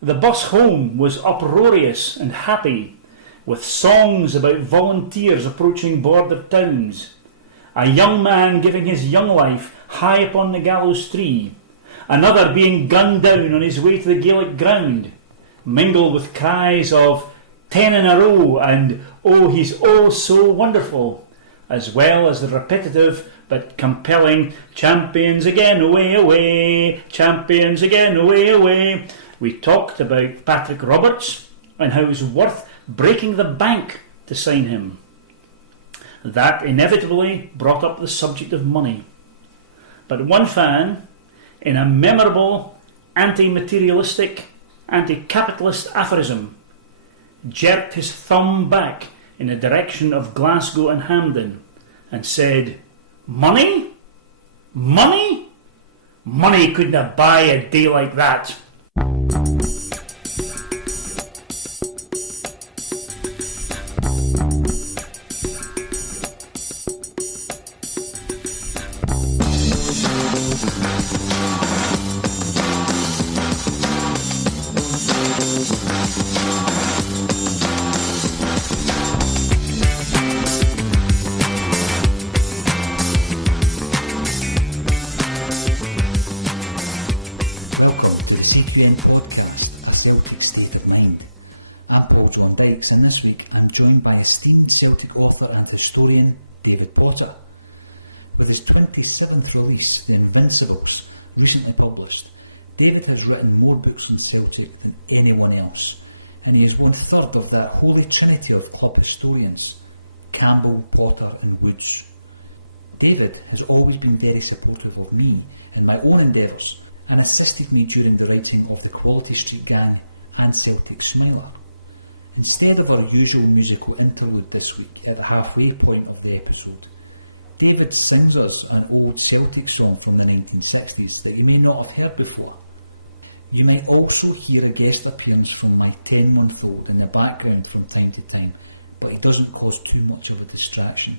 The bus home was uproarious and happy, with songs about volunteers approaching border towns, a young man giving his young life high upon the gallows tree, another being gunned down on his way to the Gaelic ground, mingled with cries of 10 in a row and oh he's oh so wonderful, as well as the repetitive but compelling champions again, away, away, champions again, away, away. We talked about Patrick Roberts and how it was worth breaking the bank to sign him. That inevitably brought up the subject of money. But one fan, in a memorable anti-materialistic, anti-capitalist aphorism, jerked his thumb back in the direction of Glasgow and Hampden and said, "Money? Money? Money couldn't buy a day like that." Podcast, A Celtic State of Mind. I'm Paul John Dykes, and this week I'm joined by esteemed Celtic author and historian David Potter. With his 27th release, The Invincibles, recently published, David has written more books on Celtic than anyone else, and he is one third of that holy trinity of club historians, Campbell, Potter and Woods. David has always been very supportive of me in my own endeavours, and assisted me during the writing of the Quality Street Gang and Celtic Smiler. Instead of our usual musical interlude this week at the halfway point of the episode, David sings us an old Celtic song from the 1960s that you may not have heard before. You might also hear a guest appearance from my 10-month-old in the background from time to time, but it doesn't cause too much of a distraction.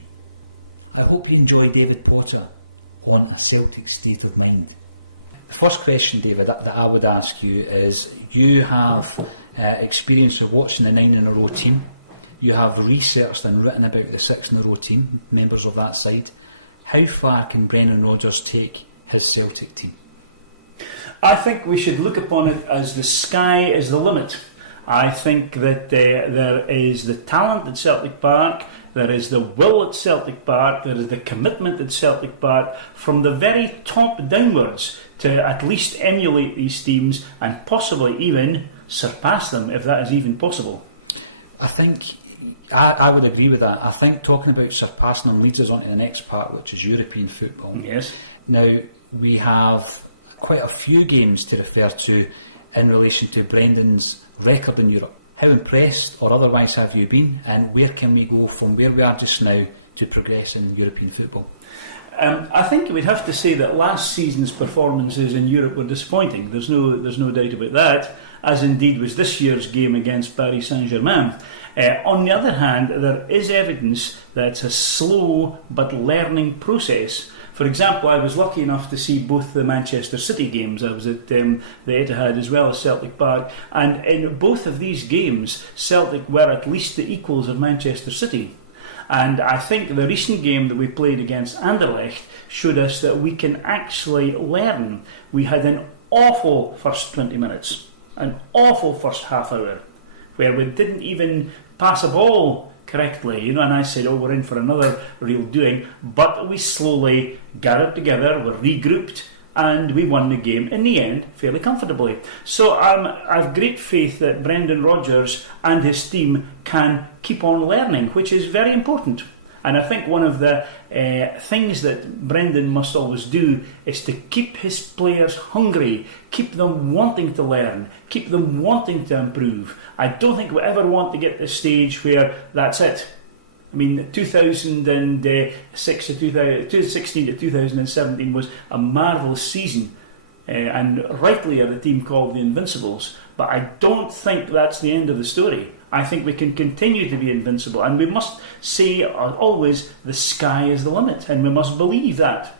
I hope you enjoy David Potter on A Celtic State of Mind. The first question, David, that I would ask you is, you have experience of watching the 9 in a row team. You have researched and written about the 6 in a row team, members of that side. How far can Brendan Rodgers take his Celtic team? I think we should look upon it as the sky is the limit. I think that there is the talent at Celtic Park, there is the will at Celtic Park, there is the commitment at Celtic Park from the very top downwards to at least emulate these teams and possibly even surpass them, if that is even possible. I think I would agree with that. I think talking about surpassing them leads us on to the next part, which is European football. Yes. Now, we have quite a few games to refer to in relation to Brendan's record in Europe. How impressed or otherwise have you been, and where can we go from where we are just now to progress in European football? I think we'd have to say that last season's performances in Europe were disappointing. There's no doubt about that, as indeed was this year's game against Paris Saint-Germain. On the other hand, there is evidence that it's a slow but learning process. For example, I was lucky enough to see both the Manchester City games. I was at the Etihad as well as Celtic Park, and in both of these games Celtic were at least the equals of Manchester City. And I think the recent game that we played against Anderlecht showed us that we can actually learn. We had an awful first 20 minutes, an awful first half hour, where we didn't even pass a ball correctly, and I said, we're in for another real doing, but we slowly gathered together, we regrouped, and we won the game in the end fairly comfortably. So I have great faith that Brendan Rodgers and his team can keep on learning, which is very important. And I think one of the things that Brendan must always do is to keep his players hungry, keep them wanting to learn, keep them wanting to improve. I don't think we ever want to get to the stage where that's it. I mean, 2016 to 2017 was a marvellous season, and rightly are the team called the Invincibles, but I don't think that's the end of the story. I think we can continue to be invincible, and we must say always the sky is the limit, and we must believe that.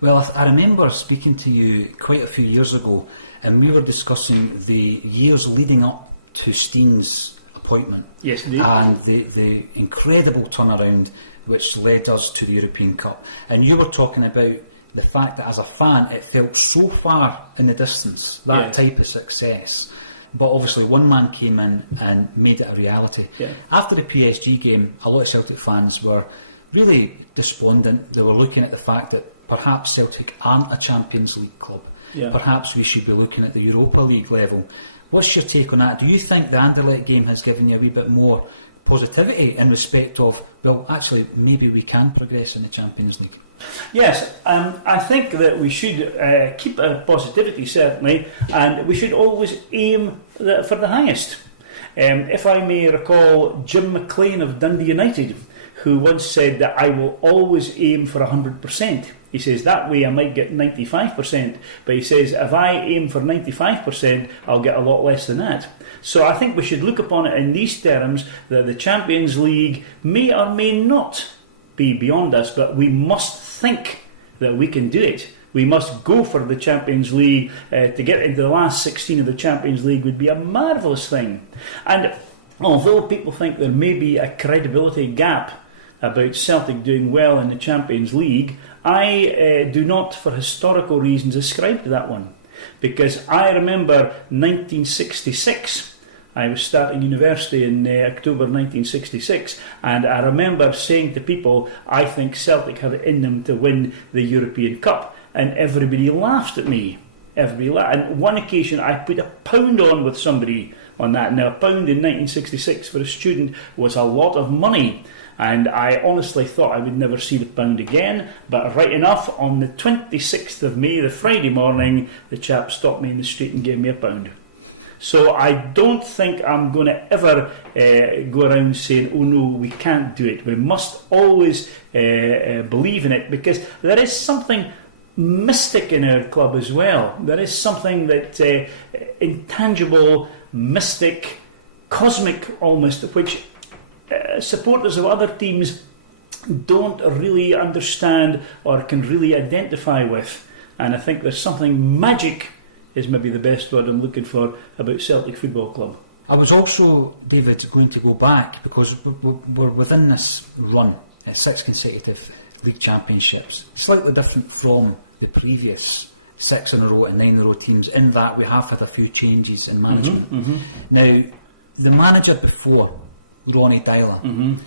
Well, I remember speaking to you quite a few years ago and we were discussing the years leading up to Steen's appointment. Yes, indeed. And the incredible turnaround which led us to the European Cup. And you were talking about the fact that as a fan it felt so far in the distance, that type of success. But obviously one man came in and made it a reality. Yeah. After the PSG game, a lot of Celtic fans were really despondent. They were looking at the fact that perhaps Celtic aren't a Champions League club. Yeah. Perhaps we should be looking at the Europa League level. What's your take on that? Do you think the Anderlecht game has given you a wee bit more positivity in respect of, well, actually, maybe we can progress in the Champions League? Yes, I think that we should keep a positivity, certainly, and we should always aim for the highest. If I may recall Jim McLean of Dundee United, who once said that I will always aim for 100%. He says that way I might get 95%, but he says if I aim for 95%, I'll get a lot less than that. So I think we should look upon it in these terms, that the Champions League may or may not be beyond us, but we must think that we can do it. We must go for the Champions League. To get into the last 16 of the Champions League would be a marvellous thing. And although people think there may be a credibility gap about Celtic doing well in the Champions League, I do not, for historical reasons, ascribe to that one. Because I remember 1966, I was starting university in October 1966, and I remember saying to people, I think Celtic have it in them to win the European Cup, and everybody laughed at me. And one occasion I put £1 on with somebody on that. Now, £1 in 1966 for a student was a lot of money, and I honestly thought I would never see the pound again, but right enough, on the 26th of May, the Friday morning, the chap stopped me in the street and gave me £1. So I don't think I'm going to ever go around saying, oh no, we can't do it. We must always believe in it, because there is something mystic in our club as well. There is something that intangible, mystic, cosmic almost, which supporters of other teams don't really understand or can really identify with. And I think there's something magic, is maybe the best word I'm looking for, about Celtic Football Club. I was also, David, going to go back, because we're within this run, 6 consecutive league championships, slightly different from the previous 6 in a row and 9 in a row teams, in that we have had a few changes in management. Now, the manager before, Ronnie Dyler,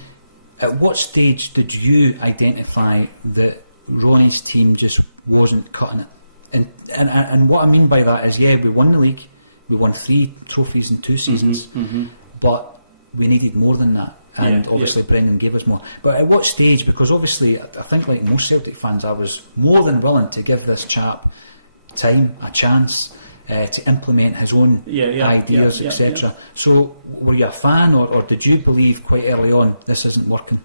at what stage did you identify that Ronnie's team just wasn't cutting it? And what I mean by that is, yeah, we won the league, we won 3 trophies in 2 seasons, but we needed more than that, and obviously Brendan gave us more. But at what stage, because obviously I think like most Celtic fans, I was more than willing to give this chap time, a chance, to implement his own ideas, etc. So were you a fan, or did you believe quite early on this isn't working?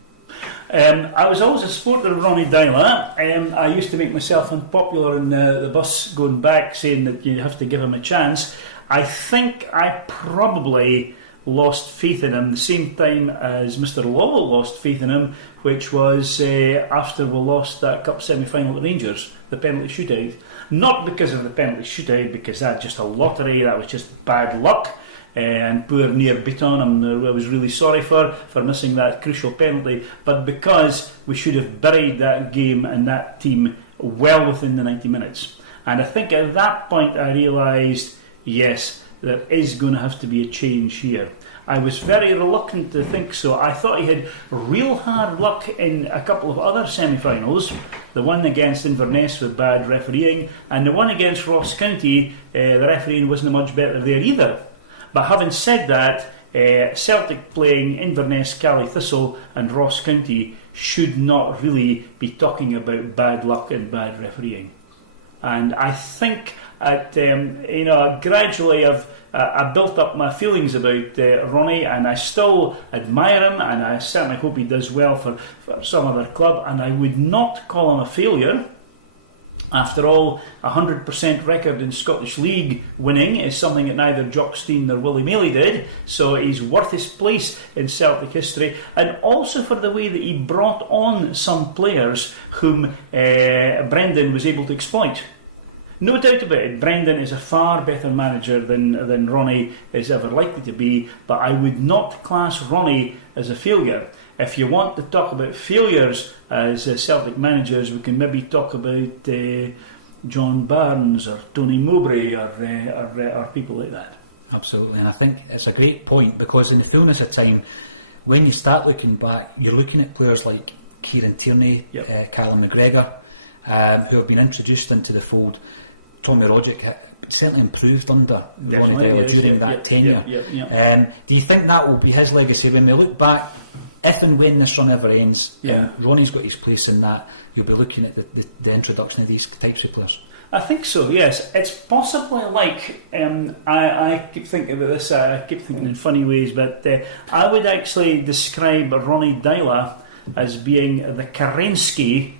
I was always a supporter of Ronnie Dyler. I used to make myself unpopular in the bus going back, saying that you have to give him a chance. I think I probably lost faith in him the same time as Mr. Lowell lost faith in him, which was after we lost that Cup semi-final to Rangers, the penalty shootout. Not because of the penalty shootout, because that's just a lottery, that was just bad luck. And poor Near Beaton, I was really sorry for missing that crucial penalty, but because we should have buried that game and that team well within the 90 minutes. And I think at that point I realised, yes, there is going to have to be a change here. I was very reluctant to think so. I thought he had real hard luck in a couple of other semi-finals, the one against Inverness with bad refereeing, and the one against Ross County, the refereeing wasn't much better there either. But having said that, Celtic playing Inverness, Cally Thistle and Ross County should not really be talking about bad luck and bad refereeing. And I think gradually I built up my feelings about Ronnie, and I still admire him, and I certainly hope he does well for some other club, and I would not call him a failure. After all, 100% record in Scottish League winning is something that neither Jock Stein nor Willie Maley did, so he's worth his place in Celtic history, and also for the way that he brought on some players whom Brendan was able to exploit. No doubt about it, Brendan is a far better manager than Ronnie is ever likely to be, but I would not class Ronnie as a failure. If you want to talk about failures as Celtic managers, we can maybe talk about John Barnes or Tony Mowbray or people like that. Absolutely, and I think it's a great point, because in the fullness of time, when you start looking back, you're looking at players like Kieran Tierney, Callum McGregor, who have been introduced into the fold. Tommy Rogic certainly improved under Ronnie Deila during that tenure. Do you think that will be his legacy when we look back, if and when this run ever ends, Ronnie's got his place in that, you'll be looking at the introduction of these types of players? I think so, yes. It's possibly like, I keep thinking about this, I keep thinking in funny ways, but I would actually describe Ronnie Deila as being the Kerensky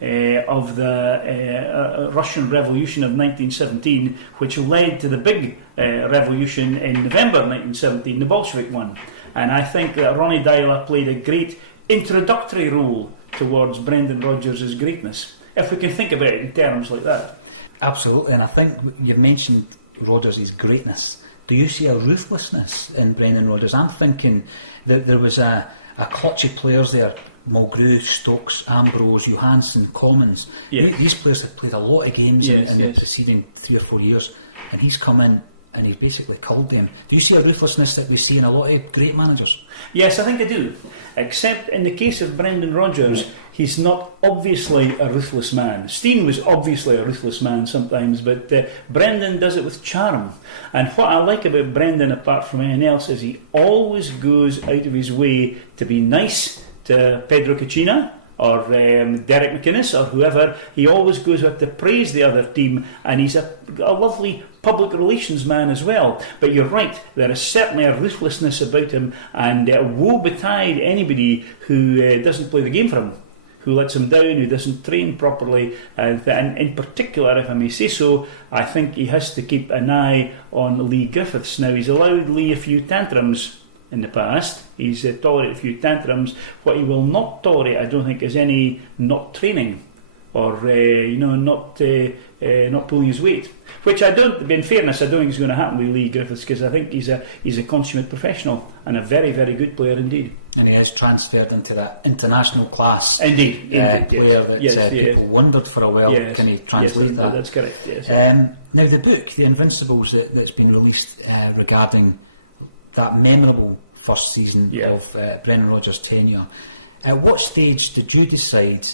of the Russian Revolution of 1917, which led to the big revolution in November 1917, the Bolshevik one. And I think that Ronnie Deila played a great introductory role towards Brendan Rodgers' greatness, if we can think about it in terms like that. Absolutely, and I think you've mentioned Rodgers' greatness. Do you see a ruthlessness in Brendan Rodgers? I'm thinking that there was a clutch of players there: Mulgrew, Stokes, Ambrose, Johansson, Commons. These players have played a lot of games in the preceding 3 or 4 years, and he's come in and he's basically culled them. Do you see a ruthlessness that we see in a lot of great managers? Yes, I think I do. Except in the case of Brendan Rodgers, he's not obviously a ruthless man. Steen was obviously a ruthless man sometimes, but Brendan does it with charm. And what I like about Brendan, apart from anything else, is he always goes out of his way to be nice to Pedro Caixinha or Derek McInnes or whoever. He always goes out to praise the other team, and he's a lovely public relations man as well. But you're right, there is certainly a ruthlessness about him, and woe betide anybody who doesn't play the game for him, who lets him down, who doesn't train properly. And in particular, if I may say so, I think he has to keep an eye on Lee Griffiths. Now, he's allowed Lee a few tantrums in the past. He's tolerated a few tantrums. What he will not tolerate, I don't think, is any not training or not pulling his weight. Which I don't, in fairness, I don't think is going to happen with Lee Griffiths, because I think he's a consummate professional and a very, very good player indeed. And he is transferred into that international class. Indeed, player that people wondered for a while. Yes. Can he translate that? That's correct. Yes. Now the book, The Invincibles, that's been released regarding that memorable first season of Brendan Rodgers' tenure. At what stage did you decide,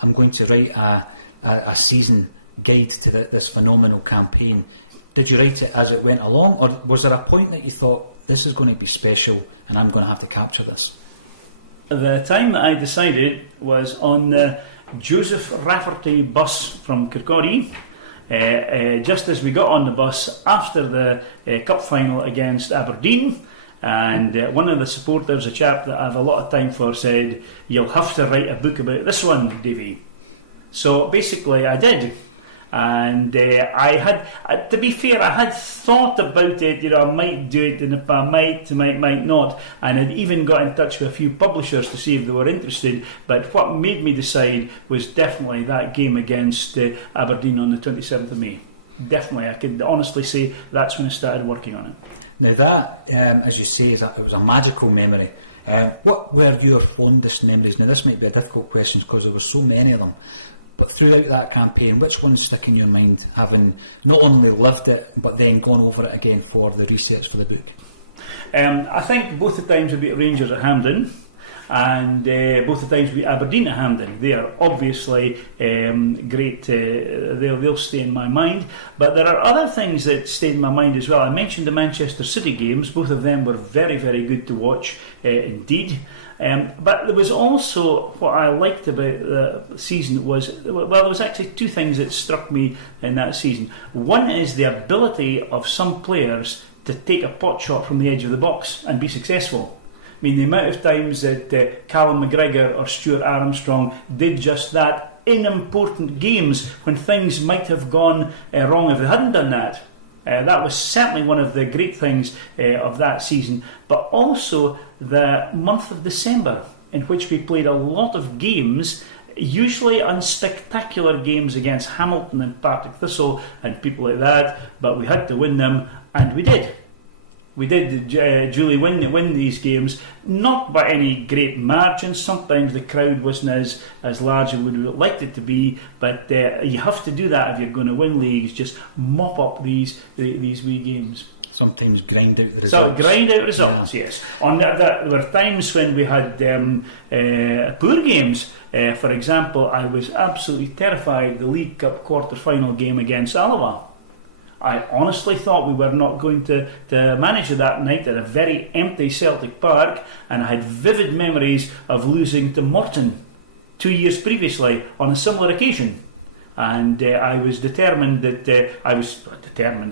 I'm going to write a season guide to this phenomenal campaign? Did you write it as it went along, or was there a point that you thought, this is going to be special and I'm going to have to capture this? The time that I decided was on the Joseph Rafferty bus from Kirkcaldy. Just as we got on the bus after the cup final against Aberdeen, and one of the supporters, a chap that I have a lot of time for, said, "You'll have to write a book about this one, Davy." So basically I did, and I had, to be fair, I had thought about it. I might do it, and if I might not, and I'd even got in touch with a few publishers to see if they were interested. But what made me decide was definitely that game against Aberdeen on the 27th of May. Definitely, I could honestly say that's when I started working on it. Now that, as you say, it was a magical memory. What were your fondest memories? Now this might be a difficult question because there were so many of them, but throughout that campaign, which ones stick in your mind, having not only lived it but then gone over it again for the research for the book? I think both the times we beat Rangers at Hampden and both the times we beat Aberdeen at Hampden. They are obviously great. They'll stay in my mind. But there are other things that stayed in my mind as well. I mentioned the Manchester City games. Both of them were very, very good to watch indeed. But there was also, what I liked about the season was, there was actually two things that struck me in that season. One is the ability of some players to take a pot shot from the edge of the box and be successful. I mean, the amount of times that Callum McGregor or Stuart Armstrong did just that in important games when things might have gone wrong if they hadn't done that. That was certainly one of the great things of that season. But also the month of December, in which we played a lot of games usually unspectacular games against Hamilton and Partick Thistle and people like that, but we had to win them, and we did. We did, Julie, win these games, not by any great margin. Sometimes the crowd wasn't as large as we would have liked it to be, but you have to do that if you're going to win leagues. Just mop up these wee games. Sometimes grind out the results. So grind out results, yes. There were times when we had poor games. For example, I was absolutely terrified of the League Cup quarter-final game against Alloa. I honestly thought we were not going to manage it that night at a very empty Celtic Park, and I had vivid memories of losing to Morton 2 years previously on a similar occasion. And I was determined that I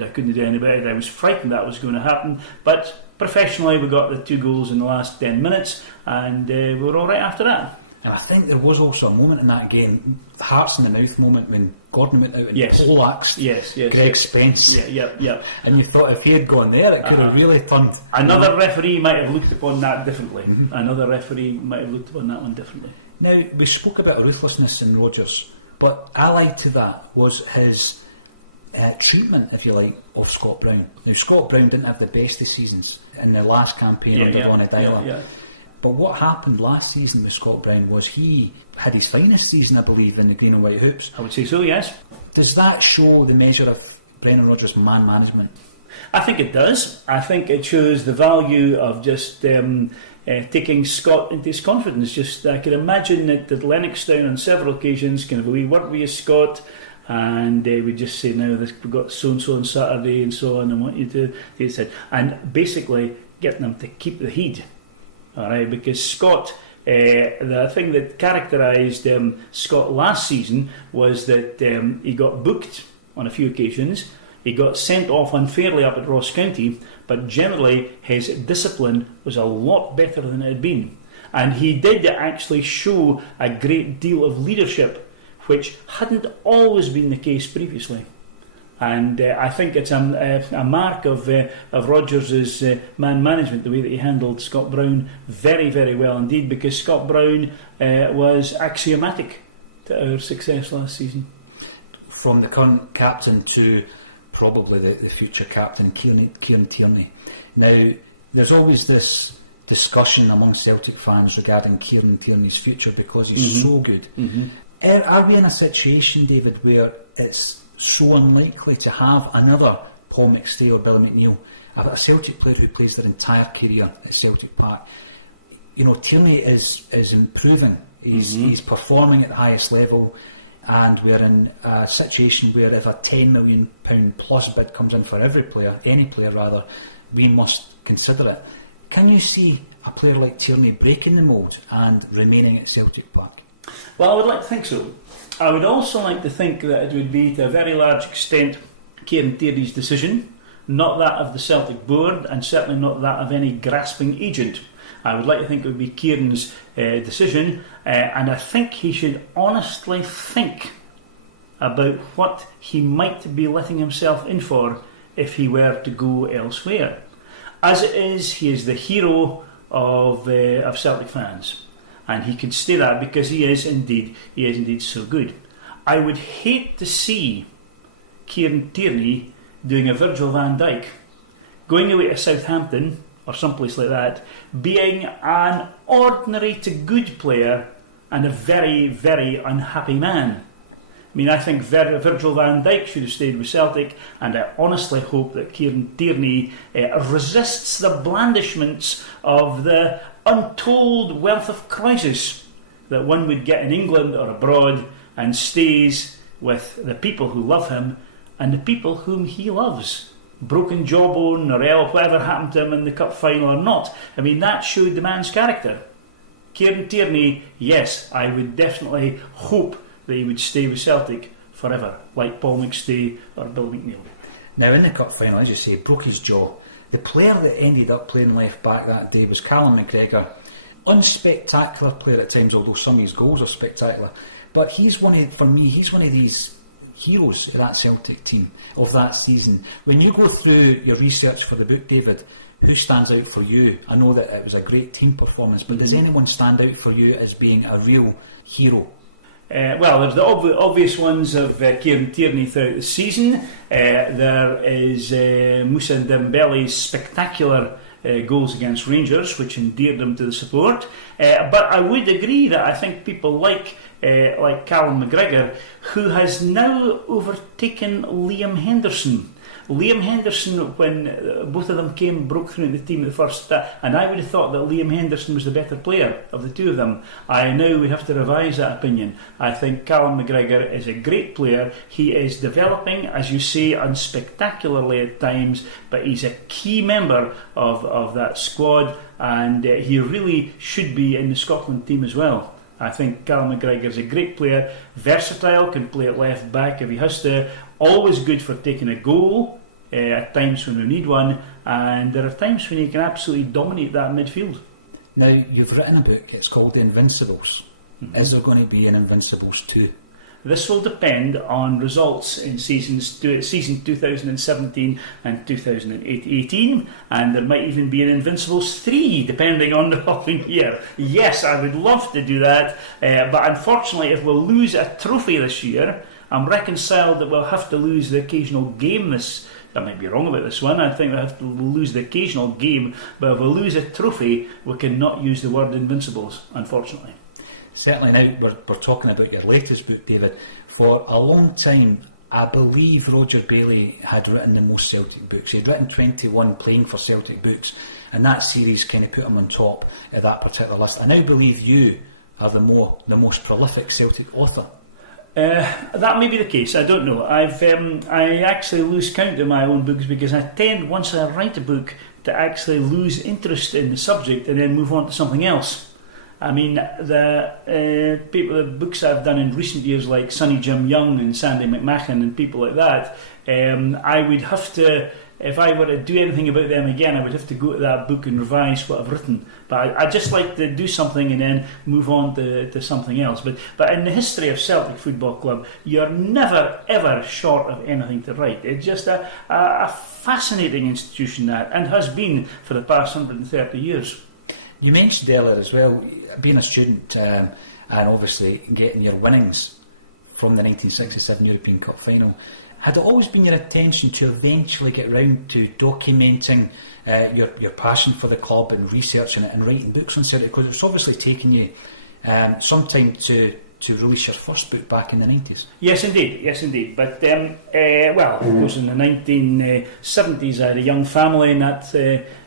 couldn't do anything about it. I was frightened that was going to happen, but professionally we got the 2 goals in the last 10 minutes, and we were all right after that. And I think there was also a moment in that game, hearts in the mouth moment, when Gordon went out and poleaxed Greg Spence. Yeah. And you thought if he had gone there, it could have really turned. Another referee might have looked upon that differently. Mm-hmm. Another referee might have looked upon that one differently. Now, we spoke about ruthlessness in Rodgers, but allied to that was his treatment, if you like, of Scott Brown. Now, Scott Brown didn't have the best of seasons in the last campaign under Ronnie Dyler. Yeah. But what happened last season with Scott Brown was he had his finest season, I believe, in the green and white hoops. I would say so, yes. Does that show the measure of Brendan Rodgers' man management? I think it does. I think it shows the value of just taking Scott into his confidence. I can imagine that at Lennoxtown on several occasions, kind of a wee word with you, Scott, and we just say, now we've got so-and-so on Saturday and so on, I want you to do this. And basically getting them to keep the heat. All right, because Scott, the thing that characterised Scott last season was that he got booked on a few occasions. He got sent off unfairly up at Ross County, but generally his discipline was a lot better than it had been. And he did actually show a great deal of leadership, which hadn't always been the case previously. And I think it's a mark of Rodgers' man management, the way that he handled Scott Brown very, very well indeed, because Scott Brown was axiomatic to our success last season. From the current captain to probably the future captain, Kieran Tierney. Now, there's always this discussion among Celtic fans regarding Kieran Tierney's future because he's so good. Mm-hmm. Are we in a situation, David, where it's so unlikely to have another Paul McStay or Billy McNeill, a Celtic player who plays their entire career at Celtic Park? You know, Tierney is improving. He's performing at the highest level, and we're in a situation where if a £10 million plus bid comes in for any player rather, we must consider it. Can you see a player like Tierney breaking the mould and remaining at Celtic Park? Well, I would like to think so. I would also like to think that it would be to a very large extent Kieran Tierney's decision, not that of the Celtic board, and certainly not that of any grasping agent. I would like to think it would be Kieran's decision, and I think he should honestly think about what he might be letting himself in for if he were to go elsewhere. As it is, he is the hero of Celtic fans. And he can stay that because he is indeed so good. I would hate to see Kieran Tierney doing a Virgil van Dijk, going away to Southampton or someplace like that, being an ordinary to good player and a very, very unhappy man. I mean, I think Virgil van Dijk should have stayed with Celtic, and I honestly hope that Kieran Tierney resists the blandishments of the untold wealth of crisis that one would get in England or abroad, and stays with the people who love him and the people whom he loves. Broken jawbone or whatever happened to him in the cup final or not. I mean, that showed the man's character. Kieran Tierney, yes, I would definitely hope that he would stay with Celtic forever, like Paul McStay or Bill McNeill. Now, in the cup final, as you say, broke his jaw. The player that ended up playing left back that day was Callum McGregor. Unspectacular player at times, although some of his goals are spectacular. But he's one of these heroes of that Celtic team of that season. When you go through your research for the book, David, who stands out for you? I know that it was a great team performance, but does anyone stand out for you as being a real hero? Well, there's the obvious ones of Kieran Tierney throughout the season. There is Moussa Dembele's spectacular goals against Rangers, which endeared him to the support. But I would agree that I think people like Callum McGregor, who has now overtaken Liam Henderson. Liam Henderson, when both of them broke through into the team at the first, and I would have thought that Liam Henderson was the better player of the two of them. I now would have to revise that opinion. I think Callum McGregor is a great player. He is developing, as you say, unspectacularly at times, but he's a key member of that squad, and he really should be in the Scotland team as well. I think Callum McGregor is a great player, versatile, can play at left back if he has to, always good for taking a goal at times when we need one, and there are times when he can absolutely dominate that midfield. Now, you've written a book, it's called The Invincibles. Mm-hmm. Is there going to be an Invincibles 2? This will depend on results in season 2017 and 2018, and there might even be an Invincibles 3 depending on the following year. Yes, I would love to do that, but unfortunately if we'll lose a trophy this year, I'm reconciled that we'll have to lose the occasional game I might be wrong about this one. I think we'll have to lose the occasional game, but if we lose a trophy, we cannot use the word Invincibles, unfortunately. Certainly. Now we're talking about your latest book, David. For a long time, I believe Roger Bailey had written the most Celtic books. He'd written 21 playing for Celtic books, and that series kind of put him on top of that particular list. I now believe you are the most prolific Celtic author. That may be the case. I don't know. I actually lose count of my own books because I tend, once I write a book, to actually lose interest in the subject and then move on to something else. I mean, the books I've done in recent years, like Sonny Jim Young and Sandy McMahon and people like that, I would have to, if I were to do anything about them again, I would have to go to that book and revise what I've written. But I just like to do something and then move on to something else. But in the history of Celtic Football Club, you're never ever short of anything to write. It's just a fascinating institution that, and has been for the past 130 years. You mentioned earlier as well, being a student and obviously getting your winnings from the 1967 European Cup final. Had it always been your intention to eventually get round to documenting your passion for the club and researching it and writing books on Celtic? Because it's obviously taken you some time to release your first book back in the 90s. Yes, indeed. But, well, of course, in the 1970s I had a young family, and that,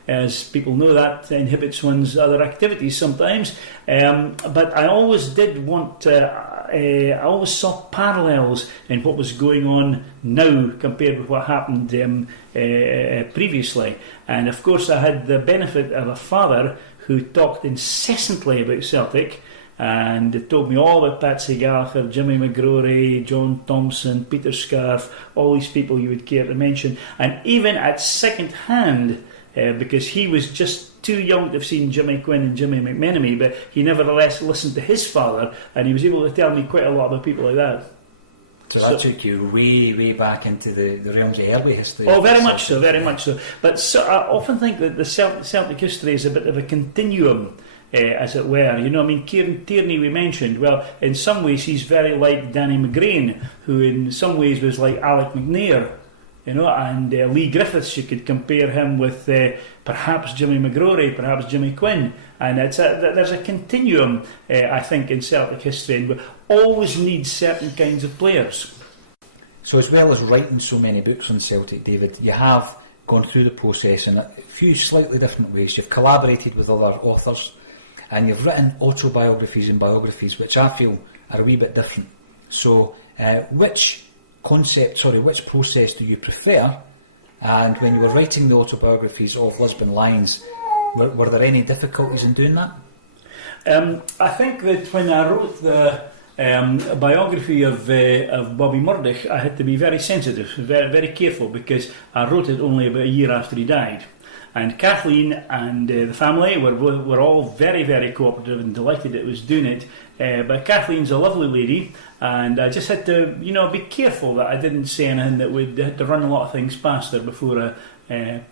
as people know, that inhibits one's other activities sometimes. But I always did want I always saw parallels in what was going on now compared with what happened previously. And of course I had the benefit of a father who talked incessantly about Celtic, and it told me all about Patsy Gallagher, Jimmy McGrory, John Thompson, Peter Scarf, all these people you would care to mention. And even at second hand, because he was just too young to have seen Jimmy Quinn and Jimmy McMenemy, but he nevertheless listened to his father, and he was able to tell me quite a lot about people like that. So that took you way back into the realms of early history. Oh, very much so. But I often think that the Celtic history is a bit of a continuum, as it were. You know, I mean, Kieran Tierney we mentioned. Well, in some ways he's very like Danny McGrain, who in some ways was like Alec McNair. You know, and Lee Griffiths, you could compare him with perhaps Jimmy McGrory, perhaps Jimmy Quinn, and there's a continuum, I think, in Celtic history, and we always need certain kinds of players. So as well as writing so many books on Celtic, David, you have gone through the process in a few slightly different ways. You've collaborated with other authors, and you've written autobiographies and biographies, which I feel are a wee bit different. So which process do you prefer? And when you were writing the autobiographies of Lisbon Lions, were there any difficulties in doing that? I think that when I wrote the biography of Bobby Murdoch, I had to be very sensitive, very careful, because I wrote it only about a year after he died. And Kathleen and the family were all very, very cooperative and delighted it was doing it. But Kathleen's a lovely lady, and I just had to, be careful that I didn't say anything that would had to run a lot of things past her before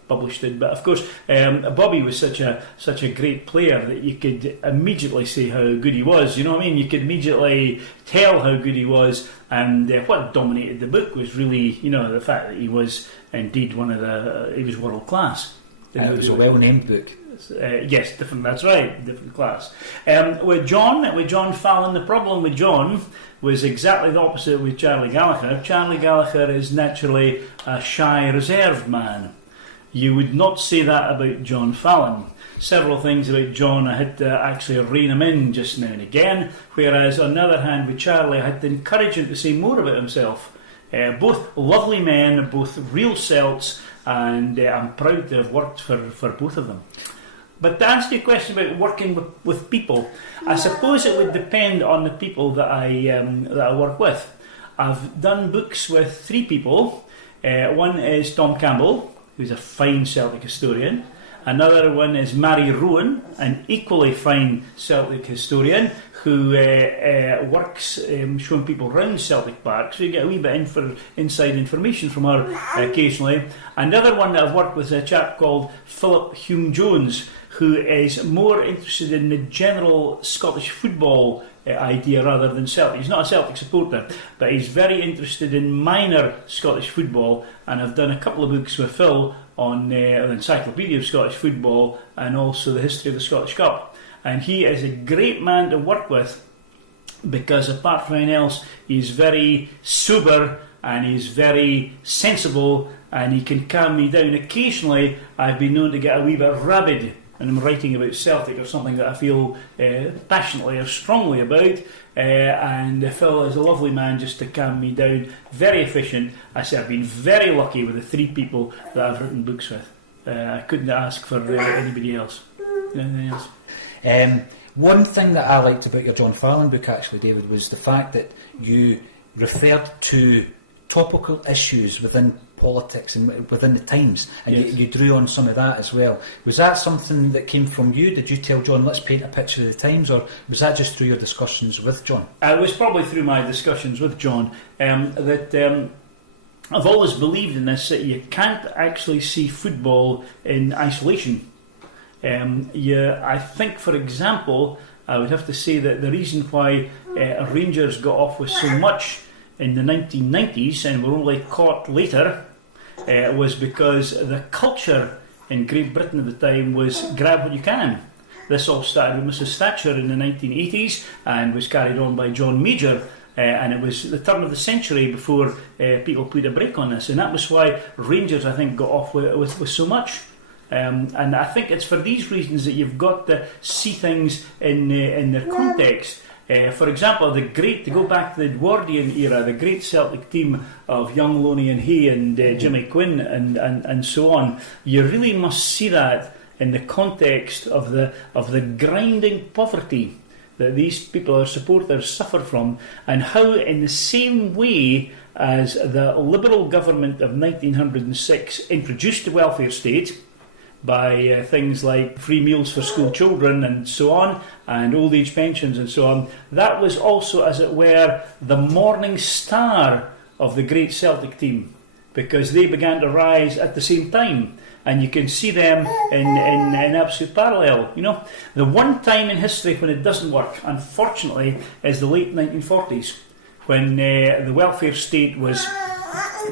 published it. But of course, Bobby was such a great player that you could immediately say how good he was. You know what I mean? You could immediately tell how good he was, and what dominated the book was really, the fact that he was indeed he was world class. It was a well-named book. Yes, different. That's right, different class. With John Fallon, the problem with John was exactly the opposite with Charlie Gallagher. Charlie Gallagher is naturally a shy, reserved man. You would not say that about John Fallon. Several things about John I had to actually rein him in just now and again, whereas on the other hand with Charlie I had to encourage him to say more about himself. Both lovely men, both real Celts, and I'm proud to have worked for both of them. But to answer your question about working with people, I suppose it would depend on the people that I work with. I've done books with 3 people. One is Tom Campbell, who's a fine Celtic historian. Another one is Mary Rowan, an equally fine Celtic historian who works showing people around Celtic Park, so you get a wee bit inside information from her occasionally. Another one that I've worked with is a chap called Philip Hume-Jones, who is more interested in the general Scottish football idea rather than Celtic. He's not a Celtic supporter, but he's very interested in minor Scottish football, and I've done a couple of books with Phil on an encyclopedia of Scottish football and also the history of the Scottish Cup. And he is a great man to work with because apart from anything else, he's very sober and he's very sensible and he can calm me down. Occasionally I've been known to get a wee bit rabid and I'm writing about Celtic or something that I feel passionately or strongly about, and Phil is a lovely man just to calm me down, very efficient. I say I've been very lucky with the 3 people that I've written books with. I couldn't ask for anybody else. Anything else? One thing that I liked about your John Fallon book actually, David, was the fact that you referred to topical issues within politics and within the times, and yes. you drew on some of that as well. Was that something that came from you? Did you tell John, let's paint a picture of the times, or was that just through your discussions with John? It was probably through my discussions with John that I've always believed in this, that you can't actually see football in isolation. I think, for example, I would have to say that the reason why Rangers got off with so much in the 1990s and were only caught later was because the culture in Great Britain at the time was grab what you can. This all started with Mrs Thatcher in the 1980s and was carried on by John Major, and it was the turn of the century before people put a break on this, and that was why Rangers, I think, got off with so much. And I think it's for these reasons that you've got to see things in their context. For example, to go back to the Edwardian era, the great Celtic team of young Loney and Hay and Jimmy Quinn and so on, you really must see that in the context of the grinding poverty that these people, our supporters, suffer from, and how in the same way as the Liberal government of 1906 introduced the welfare state, by things like free meals for school children and so on, and old age pensions and so on. That was also, as it were, the morning star of the great Celtic team, because they began to rise at the same time, and you can see them in absolute parallel. You know, the one time in history when it doesn't work, unfortunately, is the late 1940s, when the welfare state was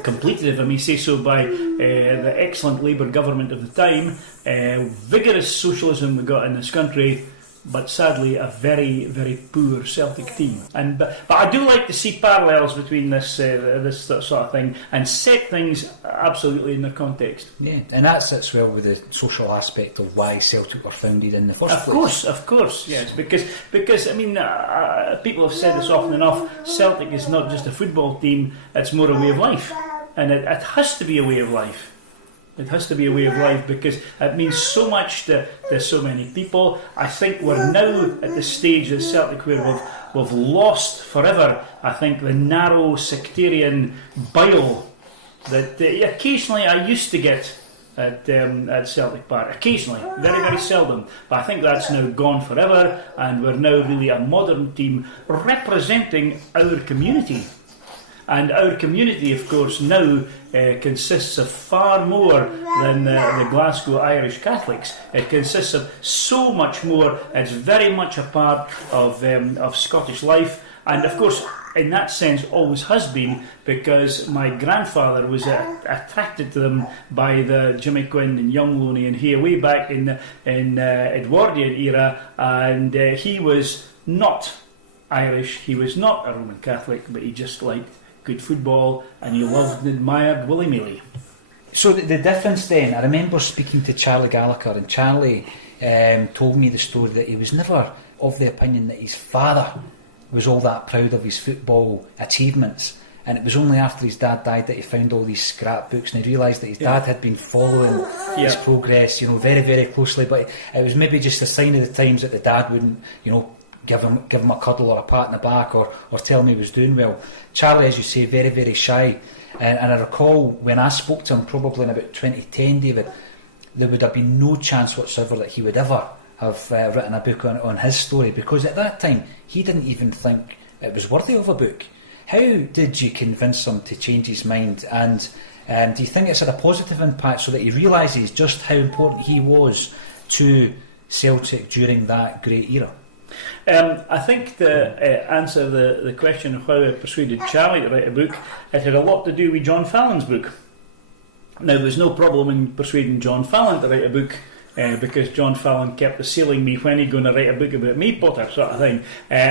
completed, if I may say so, by the excellent Labour government of the time. Vigorous socialism we got in this country, but sadly a very, very poor Celtic team. But I do like to see parallels between this sort of thing and set things absolutely in their context. Yeah, and that sits well with the social aspect of why Celtic were founded in the first place. Of course, yes, because I mean, people have said this often enough. Celtic is not just a football team; it's more a way of life, and it has to be a way of life. It has to be a way of life because it means so much to so many people. I think we're now at the stage at Celtic where we've lost forever, I think, the narrow sectarian bile that occasionally I used to get at Celtic Park. Occasionally, very, very seldom. But I think that's now gone forever, and we're now really a modern team representing our community. And our community, of course, now consists of far more than the Glasgow Irish Catholics. It consists of so much more. It's very much a part of Scottish life, and of course, in that sense, always has been, because my grandfather was attracted to them by the Jimmy Quinn and Young Loney and here way back in Edwardian era, and he was not Irish, he was not a Roman Catholic, but he just liked good football and he loved and admired Willie Mealy. So the difference then, I remember speaking to Charlie Gallagher, and Charlie told me the story that he was never of the opinion that his father was all that proud of his football achievements, and it was only after his dad died that he found all these scrapbooks and he realised that his dad had been following his progress, very, very closely, but it was maybe just a sign of the times that the dad wouldn't, give him a cuddle or a pat on the back or tell him he was doing well. Charlie, as you say, very, very shy, and I recall when I spoke to him probably in about 2010, David, there would have been no chance whatsoever that he would ever have written a book on his story, because at that time he didn't even think it was worthy of a book. How did you convince him to change his mind, and do you think it's had a positive impact so that he realises just how important he was to Celtic during that great era? I think to answer the question of how I persuaded Charlie to write a book, it had a lot to do with John Fallon's book. Now, there's no problem in persuading John Fallon to write a book, because John Fallon kept assailing me, when are you going to write a book about me, Potter, sort of thing.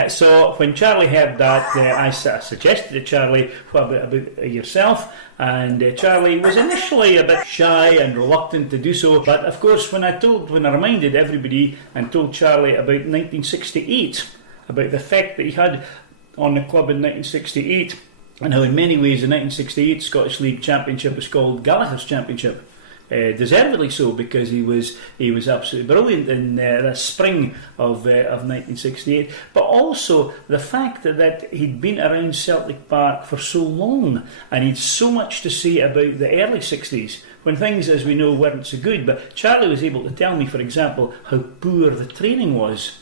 So when Charlie heard that, I suggested to Charlie, what about yourself? And Charlie was initially a bit shy and reluctant to do so, but of course when I reminded everybody and told Charlie about 1968, about the effect that he had on the club in 1968, and how in many ways the 1968 Scottish League Championship was called Gallagher's Championship. Deservedly so, because he was absolutely brilliant in the spring of 1968, but also the fact that he'd been around Celtic Park for so long and he'd so much to say about the early 60s when things, as we know, weren't so good. But Charlie was able to tell me, for example, how poor the training was.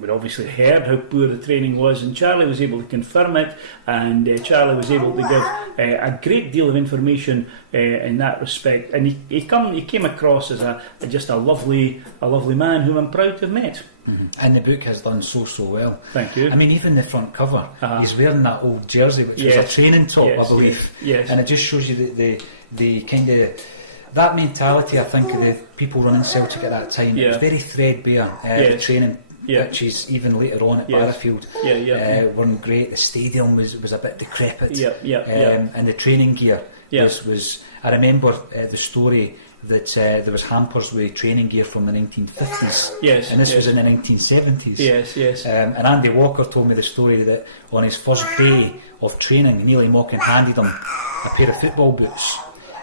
We'd obviously heard how poor the training was, and Charlie was able to confirm it, and Charlie was able to give a great deal of information in that respect, and he came across as just a lovely man whom I'm proud to have met. Mm-hmm. And the book has done so well. Thank you. I mean, even the front cover, he's wearing that old jersey, which was a training top, I believe. Yes. And it just shows you the kind of that mentality, I think, of the people running Celtic at that time. It was very threadbare, the training. Which is even later on at Barrowfield weren't great. The stadium was a bit decrepit, and the training gear was. I remember the story that there was hampers with training gear from the 1950s, and this was in the 1970s. And Andy Walker told me the story that on his first day of training, Neil Mockin handed him a pair of football boots.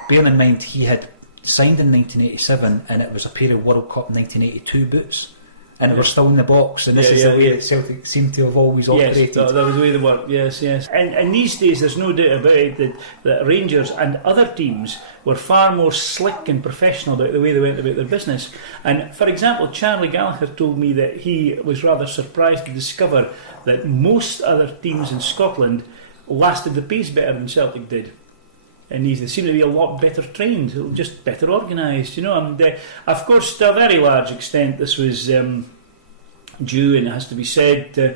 Bearing in mind he had signed in 1987, and it was a pair of World Cup 1982 boots. And it was still in the box, and this is the way that Celtic seemed to have always operated. Yes, that was the way they worked, yes. And these days, there's no doubt about it that Rangers and other teams were far more slick and professional about the way they went about their business. And, for example, Charlie Gallagher told me that he was rather surprised to discover that most other teams in Scotland lasted the pace better than Celtic did. And they seem to be a lot better trained, just better organised, And of course, to a very large extent, this was due, and it has to be said, to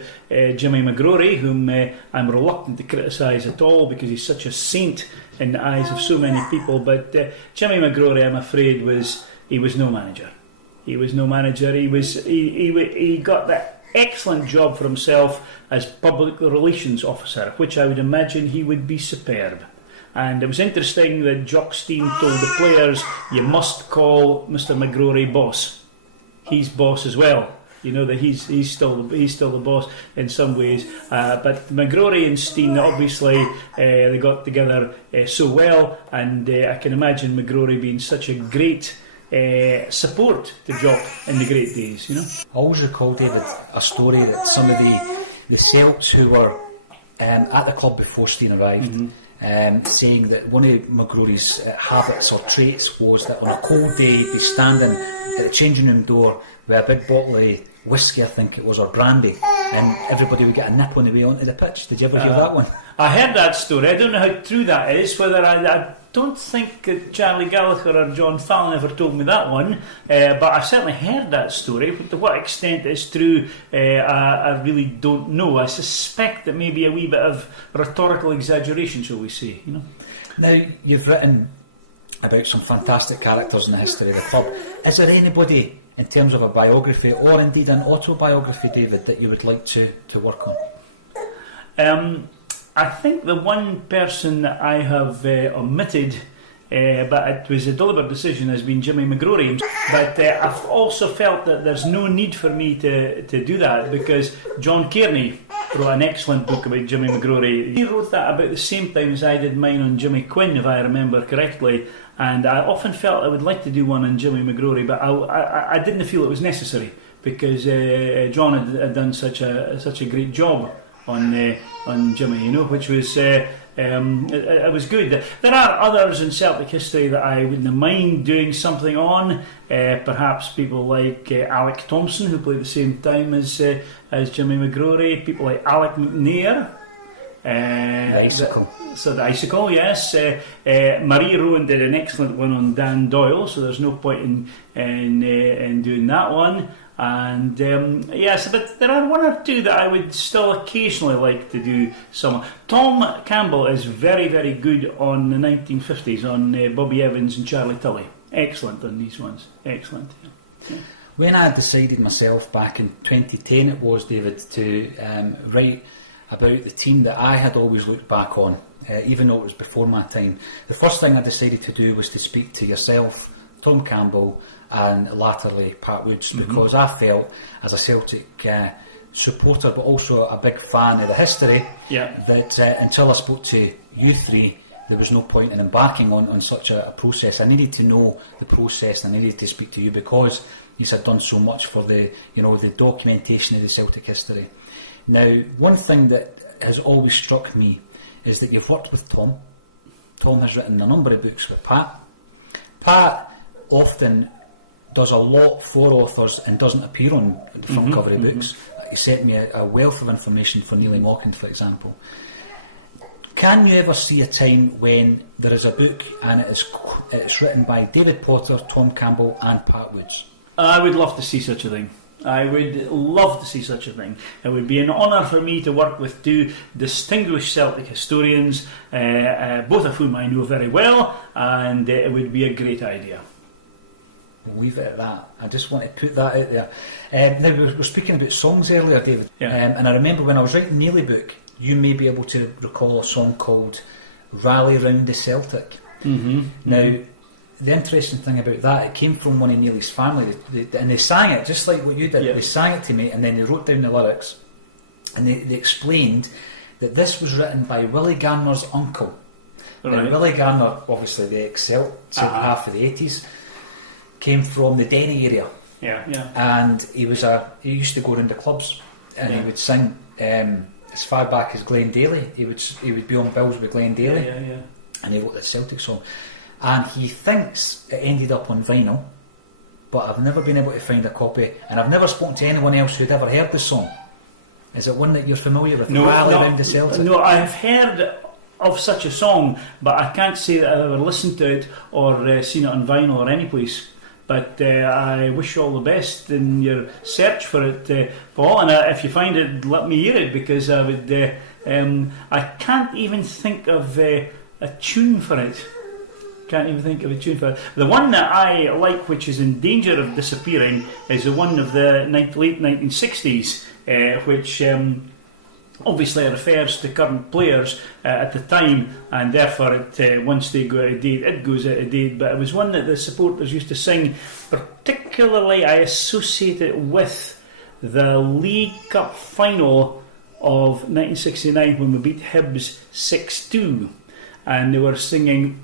Jimmy McGrory, whom I'm reluctant to criticise at all because he's such a saint in the eyes of so many people. But Jimmy McGrory, I'm afraid, was no manager. He was no manager. He got that excellent job for himself as public relations officer, which I would imagine he would be superb. And it was interesting that Jock Stein told the players, you must call Mr McGrory boss. He's boss as well. That he's still the boss in some ways. But McGrory and Stein, obviously, they got together so well, and I can imagine McGrory being such a great support to Jock in the great days. I always recall, David, a story that some of the Celts who were at the club before Stein arrived. Saying that one of McGrory's habits or traits was that on a cold day he'd be standing at the changing room door with a big bottle of whisky, I think it was, or brandy, and everybody would get a nip on the way onto the pitch. Did you ever hear that one? I heard that story. I don't know how true that is. Whether I don't think that Charlie Gallagher or John Fallon ever told me that one, but I certainly heard that story. To what extent it's true, I really don't know. I suspect that maybe a wee bit of rhetorical exaggeration, shall we say? You know. Now, you've written about some fantastic characters in the history of the club. Is there anybody, in terms of a biography or indeed an autobiography, David, that you would like to work on? I think the one person that I have omitted, but it was a deliberate decision, has been Jimmy McGrory. But I've also felt that there's no need for me to do that, because John Kearney wrote an excellent book about Jimmy McGrory. He wrote that about the same time as I did mine on Jimmy Quinn, if I remember correctly. And I often felt I would like to do one on Jimmy McGrory, but I didn't feel it was necessary, because John had done such a great job on Jimmy, you know, which was it was good. There are others in Celtic history that I wouldn't mind doing something on. Perhaps people like Alec Thompson, who played the same time as Jimmy McGrory. People like Alec McNair. The Icicle. The Icicle, yes. Marie Rowan did an excellent one on Dan Doyle, so there's no point in doing that one. And yes, but there are one or two that I would still occasionally like to do some. Tom Campbell is very, very good on the 1950s, on Bobby Evans and Charlie Tully. Excellent on these ones. Excellent. Yeah. When I decided myself back in 2010, it was, David, to write about the team that I had always looked back on, even though it was before my time. The first thing I decided to do was to speak to yourself, Tom Campbell, and latterly Pat Woods, because I felt, as a Celtic supporter but also a big fan of the history, that until I spoke to you three, there was no point in embarking on such a process. I needed to know the process, and I needed to speak to you because you had done so much for the documentation of the Celtic history. Now, one thing that has always struck me is that you've worked with Tom. Tom has written a number of books with Pat. Pat often does a lot for authors and doesn't appear on the front cover of books. He sent me a wealth of information for Neely Maugham, for example. Can you ever see a time when there is a book and it's written by David Potter, Tom Campbell and Pat Woods? I would love to see such a thing. I would love to see such a thing. It would be an honour for me to work with two distinguished Celtic historians, both of whom I know very well, and it would be a great idea. We'll leave it at that. I just want to put that out there. Now, we were speaking about songs earlier, David, and I remember when I was writing Neely book, you may be able to recall a song called Rally Round the Celtic. Now, the interesting thing about that, it came from one of Neely's family, and they sang it just like what you did. They sang it to me, and then they wrote down the lyrics, and they explained that this was written by Willie Garner's uncle. Right. And Willie Garner, obviously the ex-Celtic half of the 80s, came from the Denny area. And he used to go around the clubs, and he would sing as far back as Glenn Daly. He would be on bills with Glenn Daly, and he wrote the Celtic song. And he thinks it ended up on vinyl, but I've never been able to find a copy, and I've never spoken to anyone else who'd ever heard the song. Is it one that you're familiar with? Rally Round the Celtic? No, I've heard of such a song, but I can't say that I've ever listened to it or seen it on vinyl or any place. But I wish you all the best in your search for it, Paul. And if you find it, let me hear it, because I would. I can't even think of a tune for it. The one that I like, which is in danger of disappearing, is the one of the late 1960s, which obviously refers to current players at the time, and therefore once they go out of date, it goes out of date. But it was one that the supporters used to sing. Particularly, I associate it with the League Cup final of 1969 when we beat Hibs 6-2. And they were singing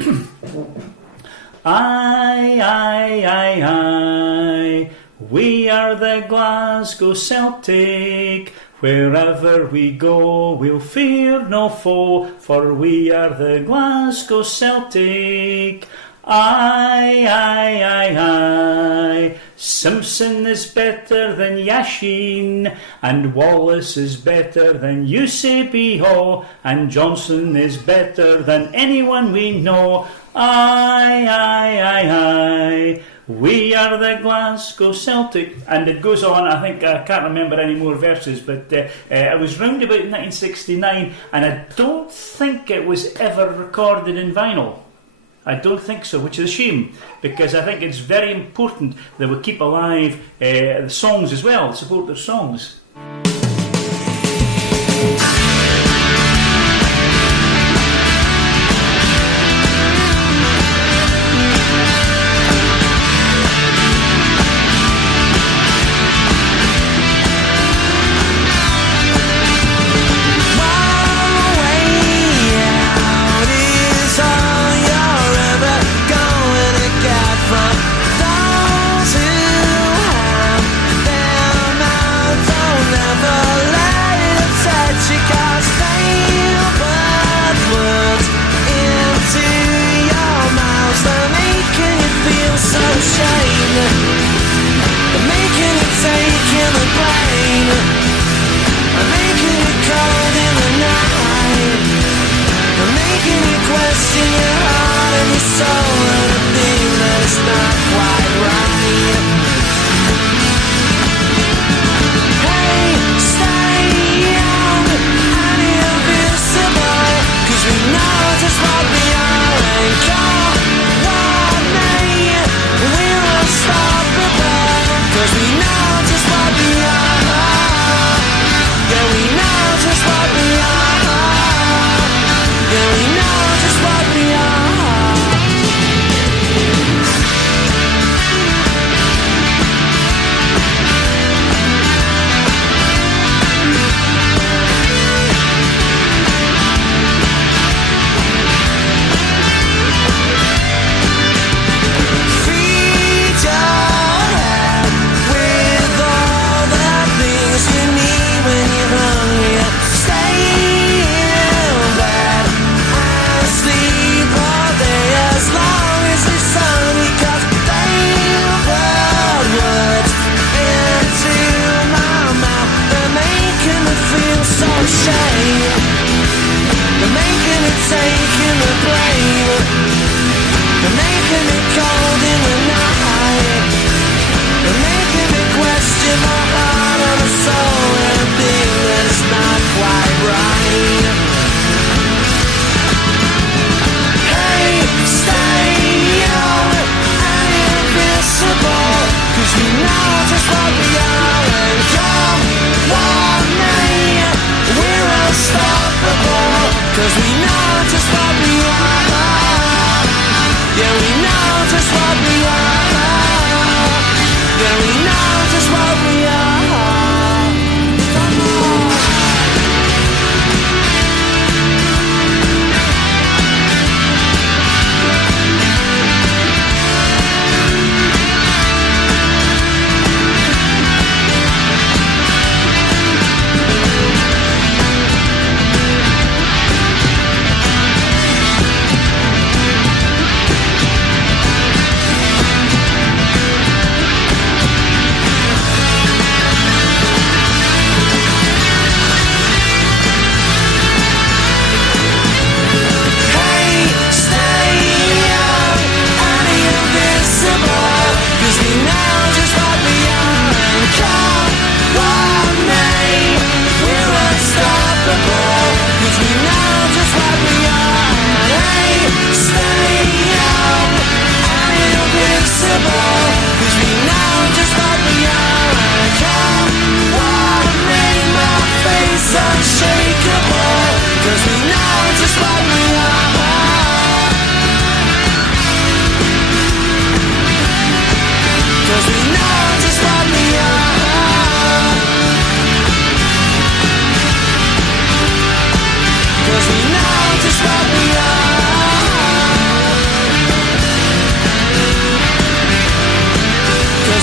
Aye, aye, aye, aye, we are the Glasgow Celtic, wherever we go we'll fear no foe, for we are the Glasgow Celtic. Aye, aye, aye, aye, Simpson is better than Yashin, and Wallace is better than Eusebi, and Johnson is better than anyone we know. Aye, aye, aye, aye. We are the Glasgow Celtic. And it goes on. I think I can't remember any more verses, but it was round about 1969, and I don't think it was ever recorded in vinyl. I don't think so, which is a shame, because I think it's very important that we keep alive the songs as well, support their songs.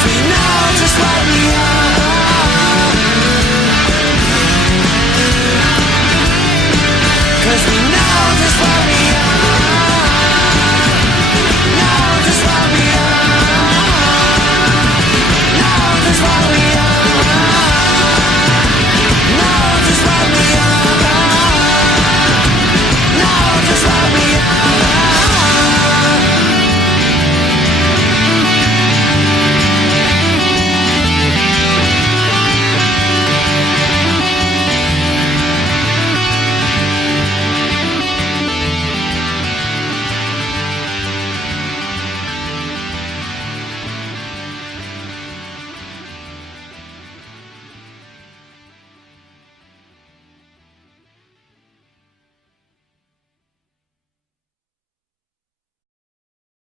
We know